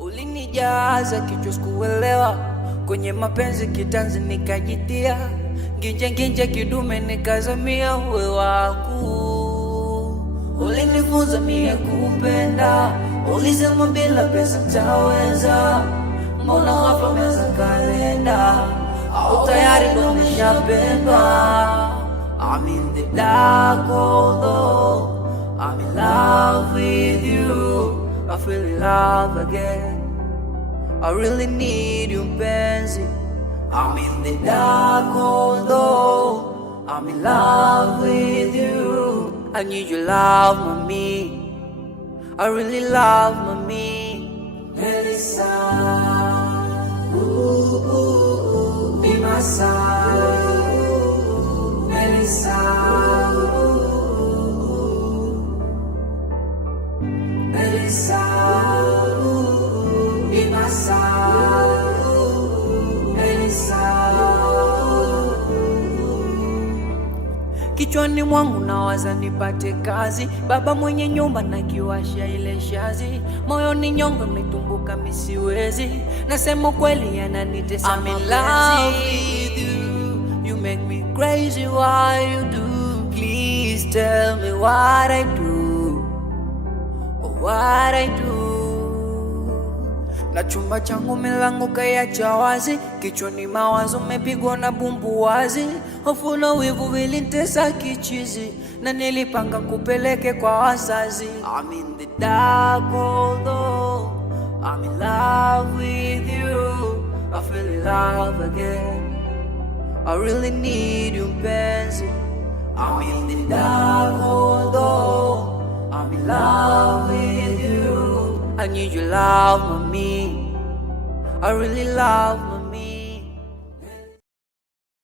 Ulinijaza kichwa sikuelewa, kwenye mapenzi kitanzi nikajitia, nginje nginje kidume nikazamia uwe wangu. Ulinifunza mie kupenda, ulisema bila pesa taweza, mbona ghafla meza kalenda, au tayari ndo umeshapenda. I'm in the dark although I'm in love with you, I feel in love again, I really need you mpenzi. I'm in the dark although I'm in love with you, I need your love mommy, I really love mommy. Melissa, ooh, be my side, Melissa, Melissa, be my side, Melissa. Kichwani mwangu nawaza nipate kazi, baba mwenye nyumba na kiwasha ile shazi, moyoni nyonga metumbuka misiwezi, nasema kweli yananitesa. I'm in love with you, you make me crazy what you do, please tell me what I do, what I do. Na chumba changu milango kayacha wazi, kichwani mawazo mepigwa na bumbu wazi, hofu na wivu vilintesa kichizi, na nilipanga kupeleke kwa wazazi. I'm in the dark although I'm in love with you, I feel in love again, I really need you mpenzi. I'm in the dark although I'm in love with you, I need your love mommy, I really love mommy.